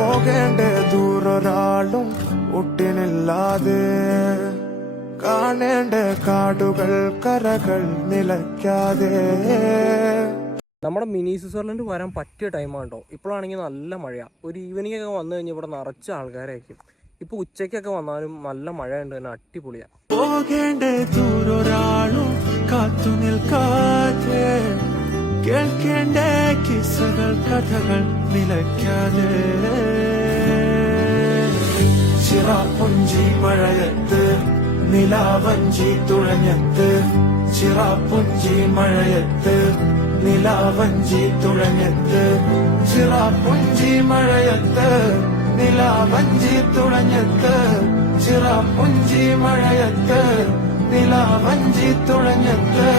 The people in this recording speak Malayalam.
പോകേണ്ട ദൂരൊരാളും ഒട്ടിനില്ലാതെ കാണേണ്ട കാടുകൾ കരകൾ നിലയ്ക്കാതെ. നമ്മുടെ മിനി സ്വിറ്റ്സർലൻഡ് വരാൻ പറ്റിയ ടൈമാണ് കേട്ടോ. ഇപ്പോഴാണെങ്കിൽ നല്ല മഴയാണ്. ഒരു ഈവനിങ് ഒക്കെ വന്നു കഴിഞ്ഞാൽ ഇവിടെ നിറച്ച ആൾക്കാരായിരിക്കും. ഇപ്പൊ ഉച്ചയ്ക്കൊക്കെ വന്നാലും നല്ല മഴയുണ്ട്, തന്നെ അടിപൊളിയാണ്. പോകേണ്ട ദൂരൊരാളും കാത്തു നിൽക്കാതെ കേൾക്കേണ്ട കിസ്സകൾ കഥകൾ നിലയ്ക്കാതെ. ചിറാപ്പുഞ്ചി മഴയത്ത് നിലാവഞ്ചി തുഴഞ്ഞത്ത്, ചിറാപ്പുഞ്ചി മഴയത്ത് നിലാവഞ്ചി തുഴഞ്ഞത്ത്, ചിറാപ്പുഞ്ചി മഴയത്ത് നിലാവഞ്ചി തുഴഞ്ഞത്ത്, ചിറാപ്പുഞ്ചി മഴയത്ത് നിലാവഞ്ചി തുഴഞ്ഞത്ത്.